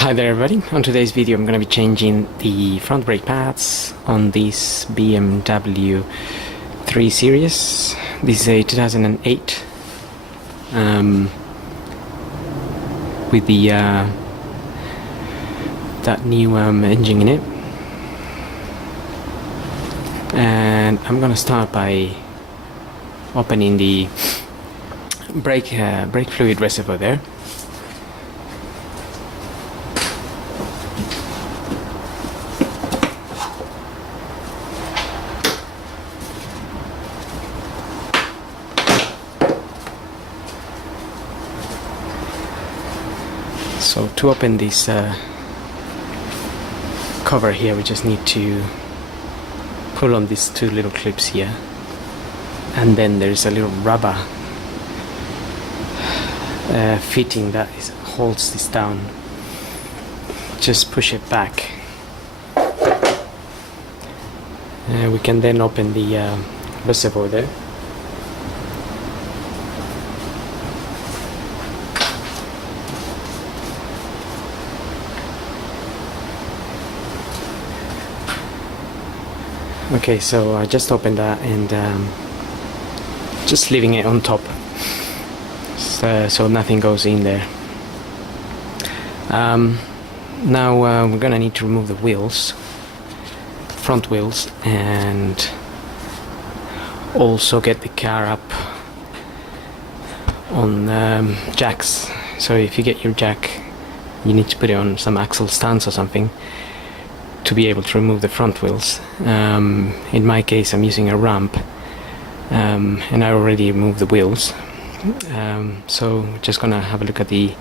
Hi there everybody, on today's video I'm going to be changing the front brake pads on this BMW 3 Series. This is a 2008 with the that new engine in it, and I'm going to start by opening the brake fluid reservoir there. So to open this cover here, we just need to pull on these two little clips here, and then there's a little rubber fitting that holds this down. Just push it back. We can then open the reservoir there. Okay, so I just opened that and just leaving it on top so nothing goes in there. Now we're gonna need to remove the wheels, front wheels, and also get the car up on jacks. So if you get your jack, you need to put it on some axle stands or something to be able to remove the front wheels. In my case I'm using a ramp, and I already removed the wheels, so we're just gonna have a look at the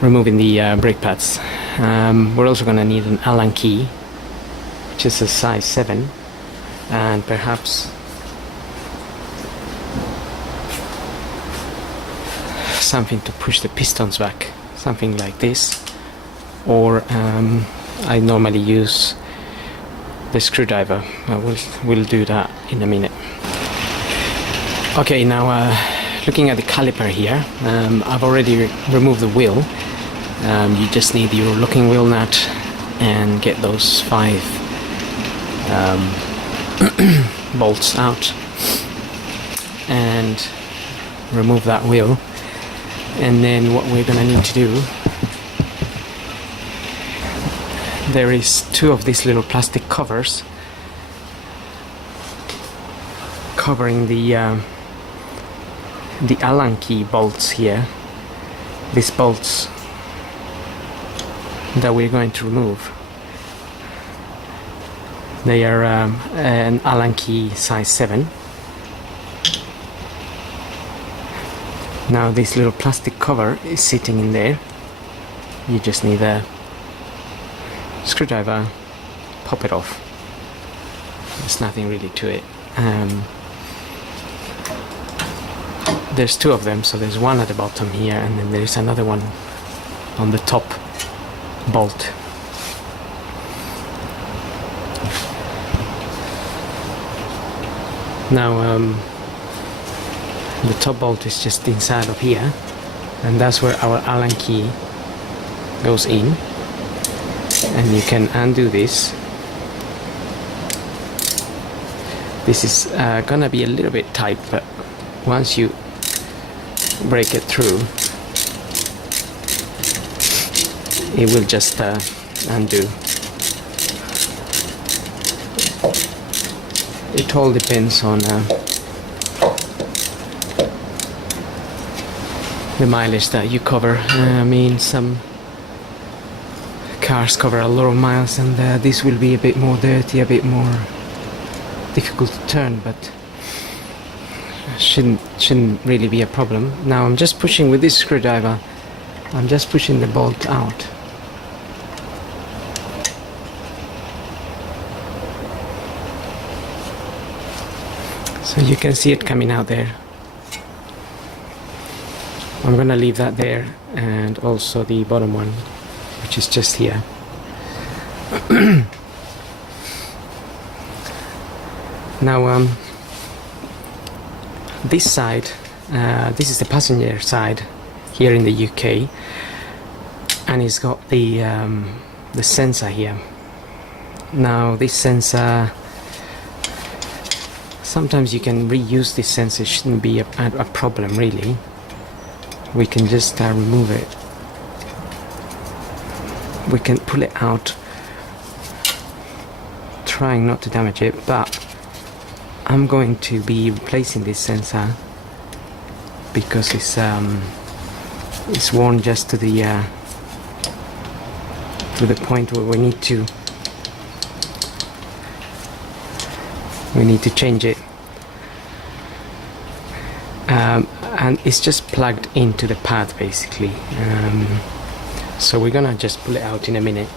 removing the brake pads. We're also gonna need an Allen key, which is a size 7, and perhaps something to push the pistons back, something like this, or I normally use the screwdriver. We'll do that in a minute. Okay, now looking at the caliper here, I've already removed the wheel. You just need your locking wheel nut and get those 5 bolts out and remove that wheel. And then what we're gonna need to do, there is 2 of these little plastic covers covering the Allen key bolts here. These bolts that we're going to remove, they are an Allen key size 7. Now this little plastic cover is sitting in there. You just need a screwdriver, pop it off. There's nothing really to it. There's 2 of them, so there's one at the bottom here, and then there's another one on the top bolt. Now the top bolt is just inside of here, and that's where our Allen key goes in. And you can undo this. This is gonna be a little bit tight, but once you break it through, it will just undo. It all depends on the mileage that you cover. I mean, some cars cover a lot of miles, and this will be a bit more dirty, a bit more difficult to turn, but shouldn't really be a problem. Now I'm just pushing with this screwdriver. I'm just pushing the bolt out. So you can see it coming out there. I'm gonna leave that there, and also the bottom one, which is just here. Now this side, this is the passenger side here in the UK. and it's got the sensor here. Now this sensor, sometimes you can reuse this sensor, it shouldn't be a problem really. We can just remove it. We can pull it out, trying not to damage it, but I'm going to be replacing this sensor because it's worn just to the point where we need to change it, and it's just plugged into the pad basically. So we're gonna just pull it out in a minute.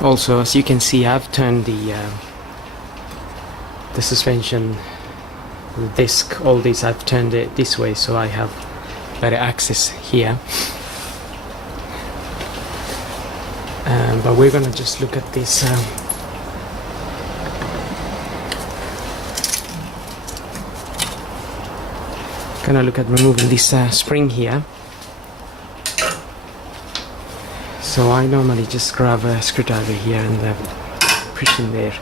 Also, as you can see, I've turned the suspension, the disc, all these, I've turned it this way so I have better access here. But we're gonna just look at this. Gonna look at removing this spring here. So I normally just grab a screwdriver here and push in there.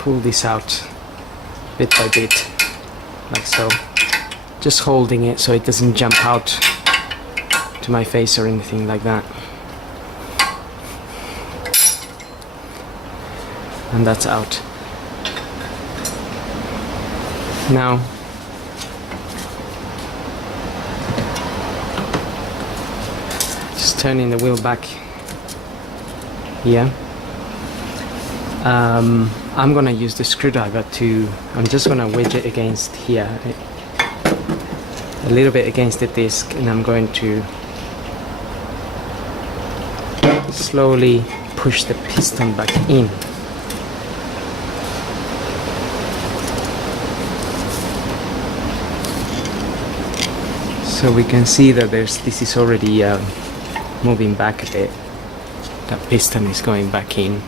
Pull this out bit by bit, like so. Just holding it so it doesn't jump out to my face or anything like that. And that's out. Now just turning the wheel back here. I'm gonna use the screwdriver I'm just gonna wedge it against here, a little bit against the disc, and I'm going to slowly push the piston back in. So we can see that this is already moving back a bit. That piston is going back in.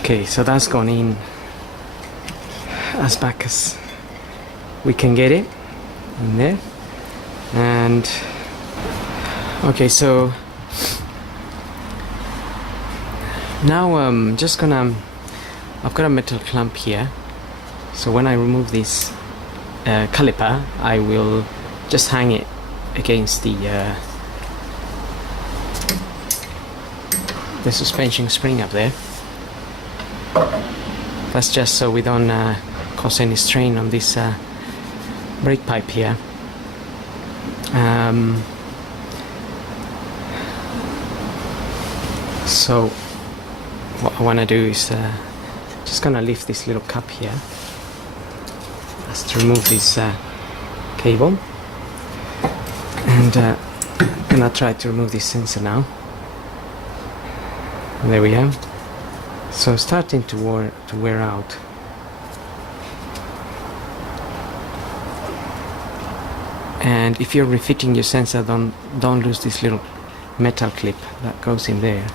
Okay, so that's gone in as back as we can get it in there. And okay, so now I've got a metal clamp here, so when I remove this caliper, I will just hang it against the suspension spring up there. That's just so we don't cause any strain on this brake pipe here. So what I want to do is just gonna lift this little cup here, just to remove this cable, and I'm gonna try to remove this sensor now. And there we are. So starting to wear out. And if you're refitting your sensor, don't lose this little metal clip that goes in there.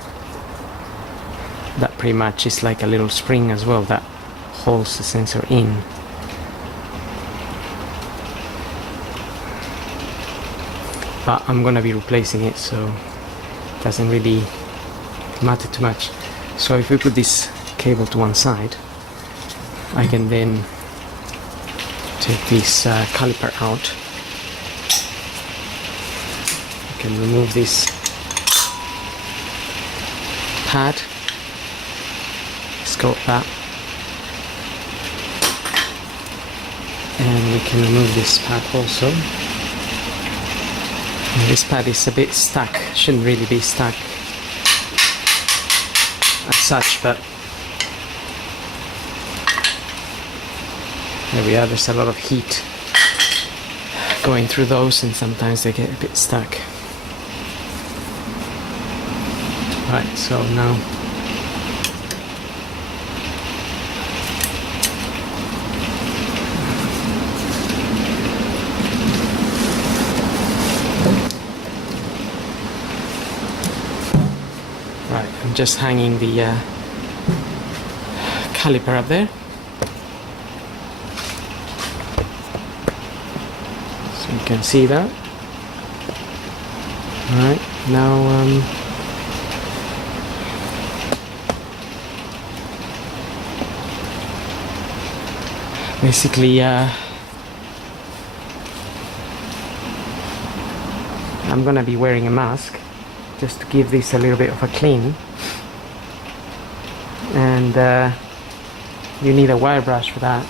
That pretty much is like a little spring as well that holds the sensor in. But I'm gonna be replacing it, so it doesn't really matter too much. So if we put this cable to one side, I can then take this caliper out. I can remove this pad, scope that, and we can remove this pad also. And this pad is a bit stuck, shouldn't really be stuck as such, but there we are. There's a lot of heat going through those, and sometimes they get a bit stuck. Right, so now just hanging the caliper up there. So you can see that. Alright, now basically I'm gonna be wearing a mask just to give this a little bit of a clean, and you need a wire brush for that.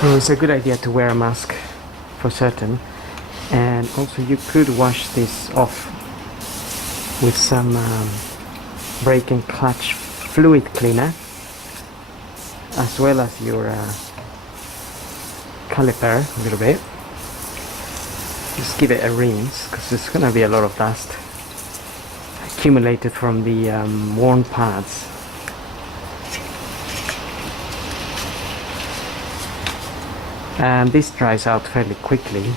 So it's a good idea to wear a mask for certain, and also you could wash this off with some brake and clutch fluid cleaner, as well as your caliper a little bit. Just give it a rinse, because there's going to be a lot of dust accumulated from the worn pads. And this dries out fairly quickly.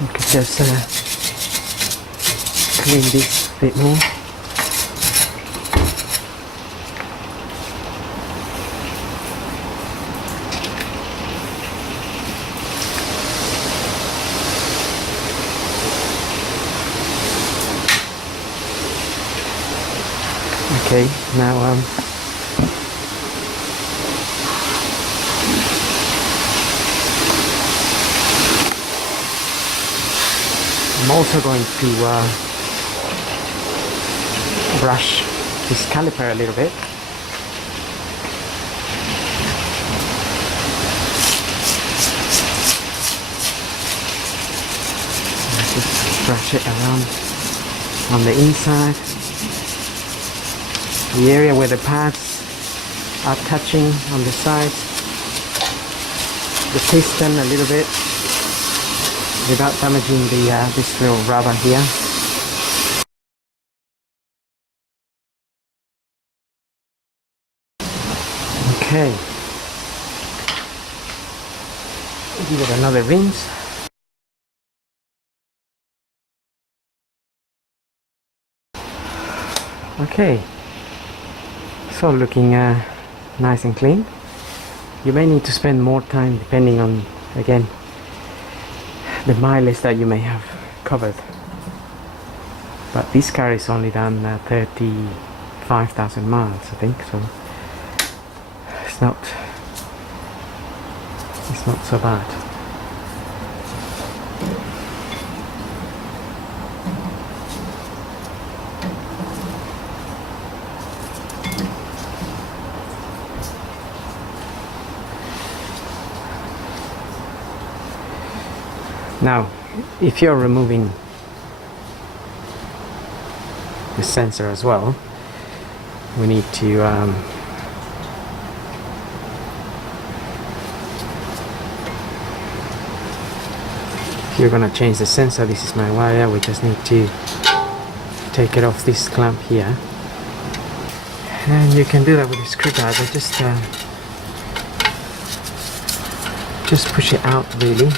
You could just clean this a bit more. Okay, now I'm also going to brush this caliper a little bit. Just brush it around on the inside. The area where the pads are touching on the sides, the piston a little bit, without damaging the this little rubber here. Okay, give it another rinse. Okay. So looking nice and clean. You may need to spend more time depending on, again, the mileage that you may have covered. But this car is only done 35,000 miles, I think, so it's not so bad. Now, if you're removing the sensor as well, we need to if you're gonna change the sensor, this is my wire, we just need to take it off this clamp here, and you can do that with a screwdriver. Just push it out really.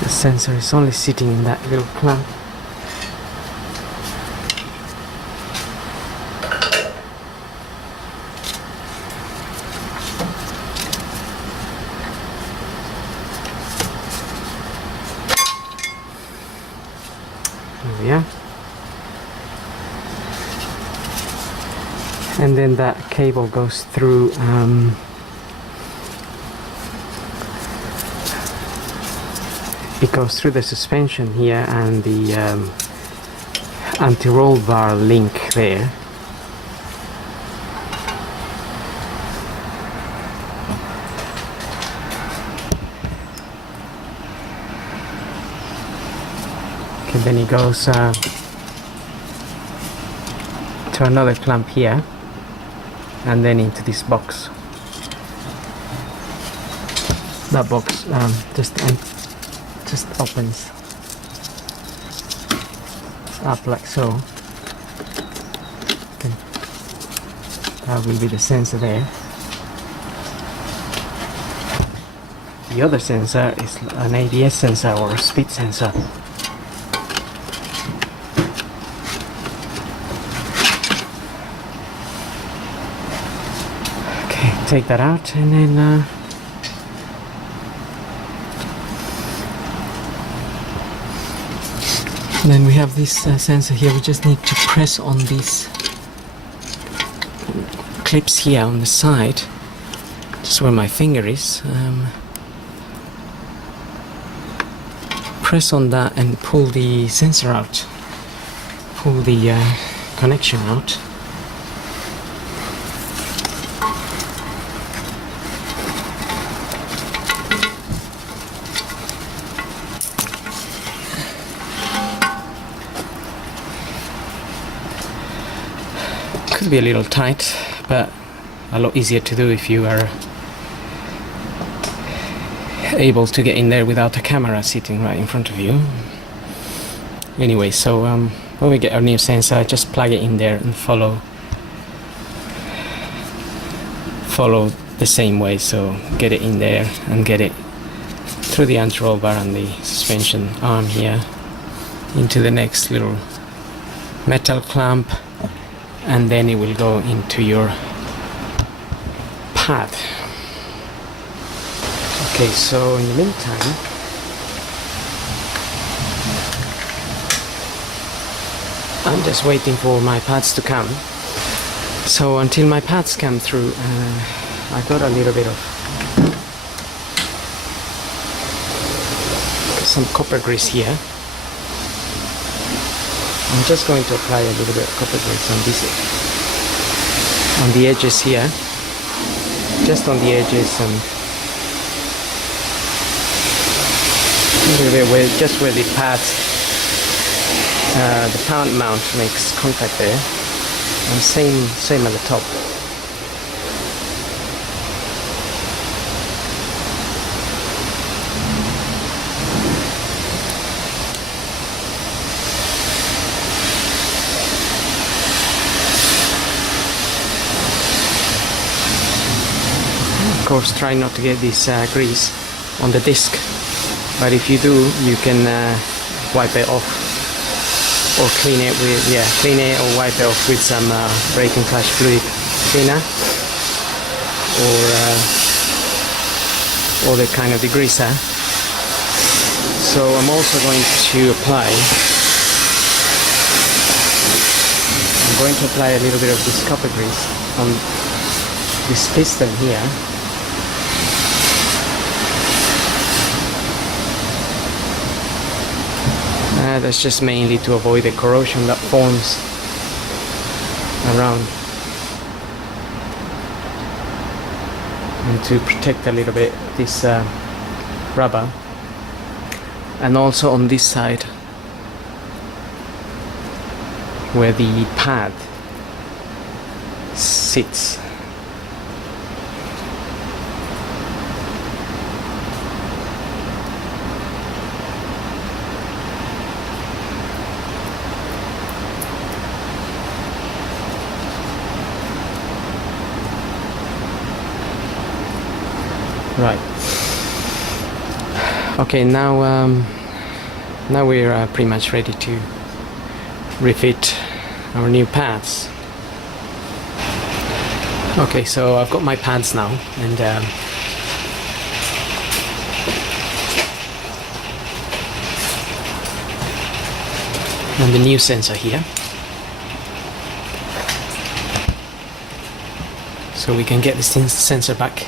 The sensor is only sitting in that little clamp. There we are. And then that cable goes through it goes through the suspension here and the anti-roll bar link there. Okay, then it goes to another clamp here, and then into this box. That box just opens up like so. Okay. That will be the sensor there. The other sensor is an ABS sensor or a speed sensor. Okay, take that out, and then we have this sensor here. We just need to press on these clips here on the side, just where my finger is. Press on that and pull the sensor out, pull the connection out. Could be a little tight, but a lot easier to do if you are able to get in there without a camera sitting right in front of you. Anyway, so when we get our new sensor, just plug it in there and follow the same way. So get it in there and get it through the anti-roll bar and the suspension arm here into the next little metal clamp, and then it will go into your pad. Okay, so in the meantime, I'm just waiting for my pads to come. So until my pads come through, I got a little bit of some copper grease here. I'm just going to apply a little bit of copper grease on the edges here, just on the edges, and a little bit just where the pad, the pad mount makes contact there, and same at the top. Of course, try not to get this grease on the disc, but if you do, you can wipe it off or clean it or wipe it off with some brake and clutch fluid cleaner or the kind of degreaser. So I'm also going to apply a little bit of this copper grease on this piston here. That's just mainly to avoid the corrosion that forms around, and to protect a little bit this rubber. And also on this side where the pad sits. Right. Okay, now we're pretty much ready to refit our new pads. Okay, so I've got my pads now, and the new sensor here, so we can get the sensor back.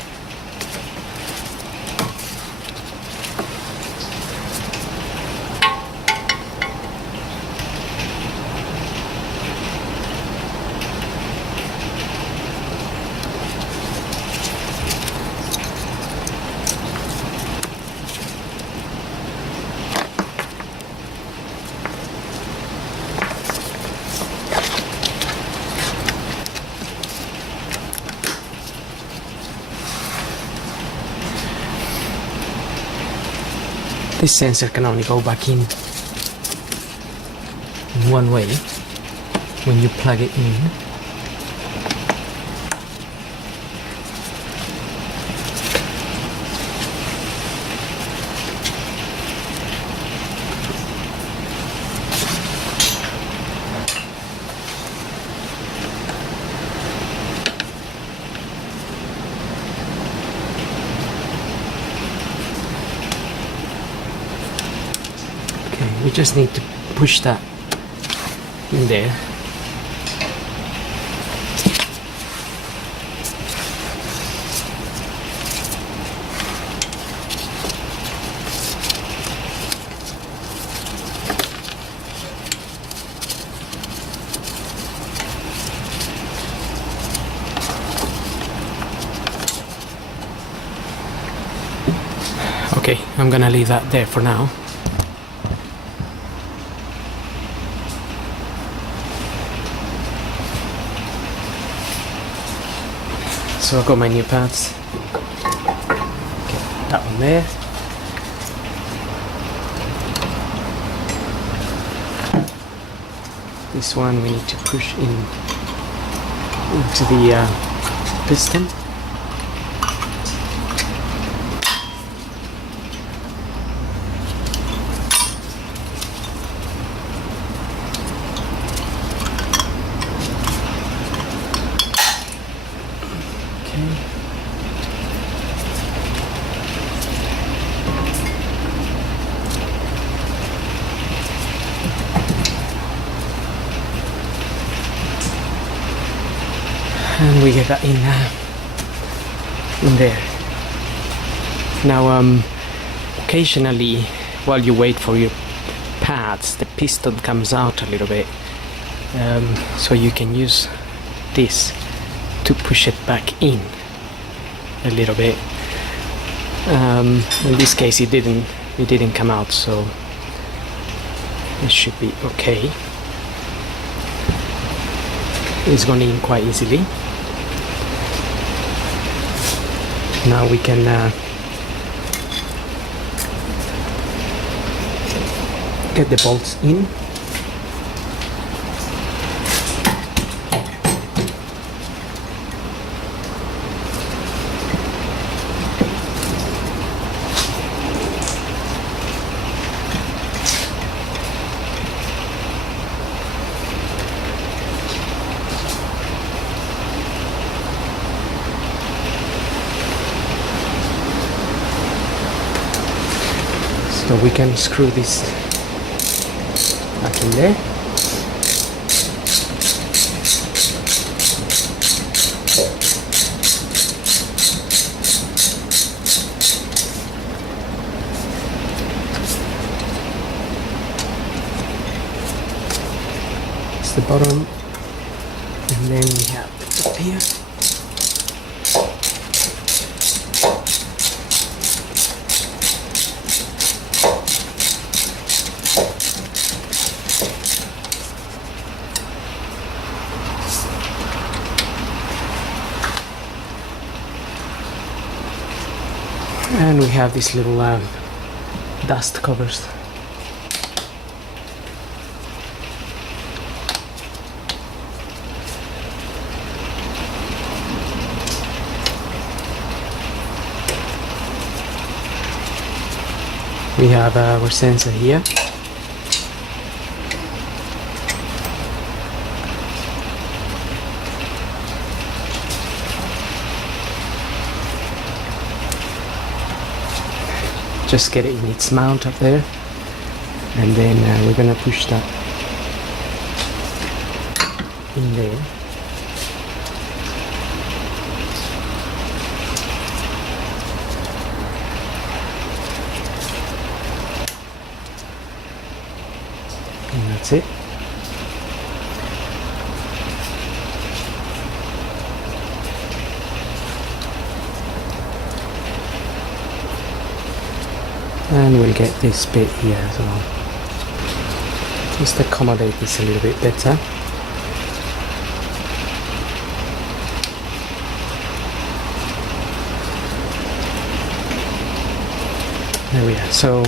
This sensor can only go back in one way when you plug it in. We just need to push that in there. Okay, I'm gonna leave that there for now. So I've got my new pads. Okay, that one there. This one we need to push in into the piston. And we get that in there. Now occasionally while you wait for your pads, the piston comes out a little bit, so you can use this to push it back in a little bit. In this case it didn't come out, so it should be okay. It's going in quite easily. Now we can get the bolts in. So we can screw this back in there. It's the bottom, and then we have the top here. And we have these little dust covers. We have our sensor here. Just get it in its mount up there, and then we're gonna push that in there. And that's it. And we'll get this bit here as well. Just accommodate this a little bit better. There we are. So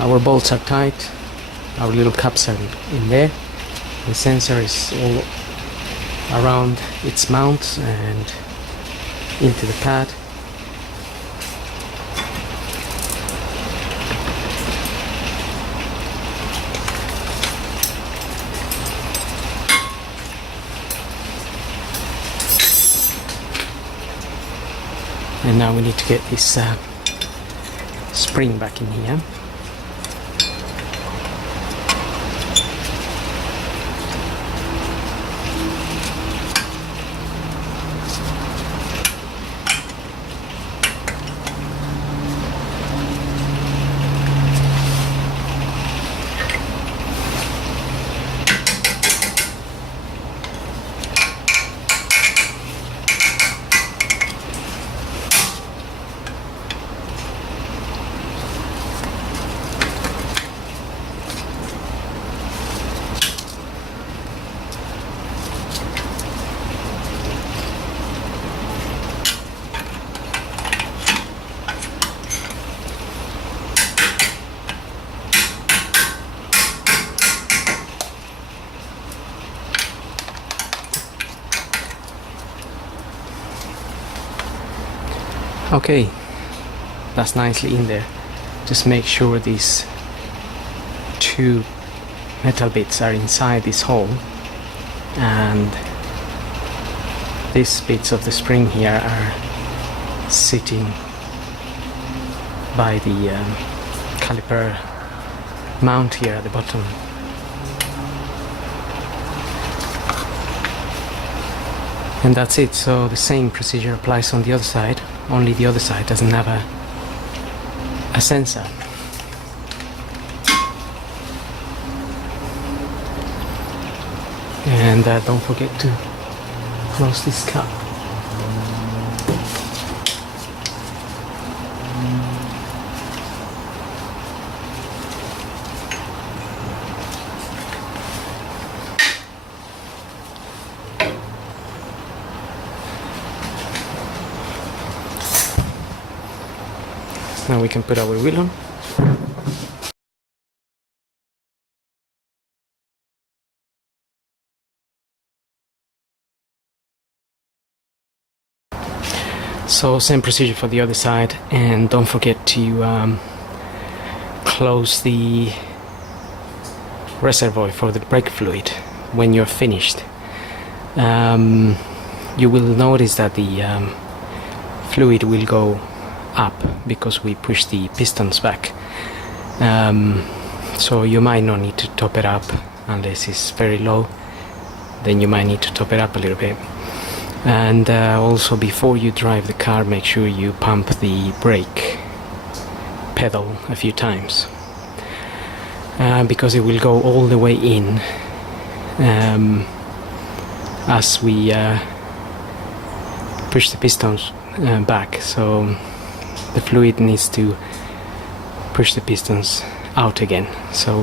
Our bolts are tight, our little cups are in there, the sensor is all around its mount and into the pad. And now we need to get this spring back in here. Okay, that's nicely in there. Just make sure these two metal bits are inside this hole, and these bits of the spring here are sitting by the caliper mount here at the bottom. And that's it. So the same procedure applies on the other side, only the other side doesn't have a sensor. And don't forget to close this cap. Now we can put our wheel on. So same procedure for the other side, and don't forget to close the reservoir for the brake fluid when you're finished. You will notice that the fluid will go up because we push the pistons back, so you might not need to top it up unless it's very low. Then you might need to top it up a little bit. And also, before you drive the car, make sure you pump the brake pedal a few times, because it will go all the way in as we push the pistons back. So the fluid needs to push the pistons out again. So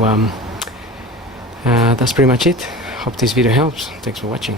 that's pretty much it. Hope this video helps. Thanks for watching.